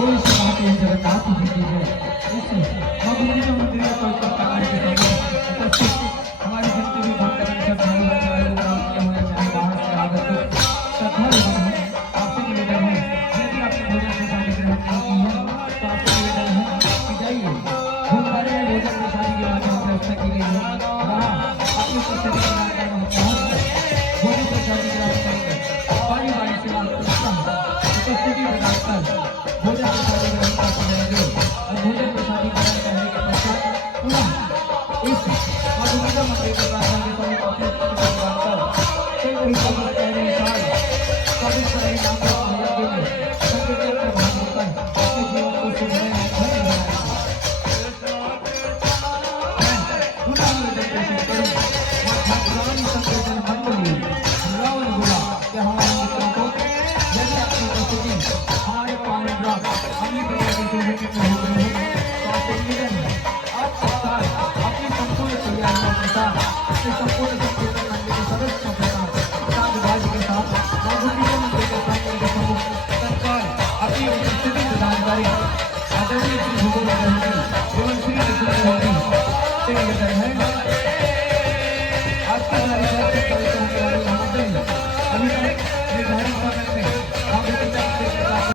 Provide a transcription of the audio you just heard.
बोल से बात है जगन्नाथ जी की है। इस मधुबनी मंदिर में कोलकाता के समय उपस्थित हमारे जितने भी भक्तगण श्रद्धालु रहने वाले लोग के होने चाहे बाहर से आगत श्रद्धालु हैं, आपसे निवेदन है यदि आपने भोजन प्रसादी ग्रहण नहीं की है तो आपसे निवेदन है कि जाइए भोजन में भोजन प्रसादी के माध्यम से व्यवस्था की गई है, वहाँ अपनी उपस्थिति भोजन प्रसादी ग्रहण करेंगे। बारी बारी से उपस्थिति बनाकर भोजन प्रसादी ग्रहण करते रहेंगे और भोजन प्रसादी ग्रहण करने के पश्चात पुनः इस मधुबनी मंदिर के प्रांगण के समीप अपनी उपस्थिति बनाकर कई वही चौबीस पहले साल 24 पहले नाम का भोजन देंगे। संकीर्तन का भाग होकर अपने जीवन को सुधारने में धन्य बनाएंगे। पुनः निवेदन पेश करूं ठाकुरानी संकीर्तन मंडली रावण गुला के हमारे मित्रों को यदि आपकी उपस्थिति हमारे पावन ब्लॉक अन्य प्रकार के सुविधा में हो गई है तो आपसे निवेदन है आप तत्काल अपनी संपूर्ण तैयारियों के साथ अपने संपूर्ण संकीर्तन मंडली के सदस्यों के साथ साधुवाद के साथ मधुबनी मंदिर के प्रांगण के सम्मुख तत्काल अपनी उपस्थिति प्रदान करें। आदरणीय श्री भूगोल एवं श्री कृष्ण से निवेदन है आपकी सारी बात होने वाली अभी तक निर्धारित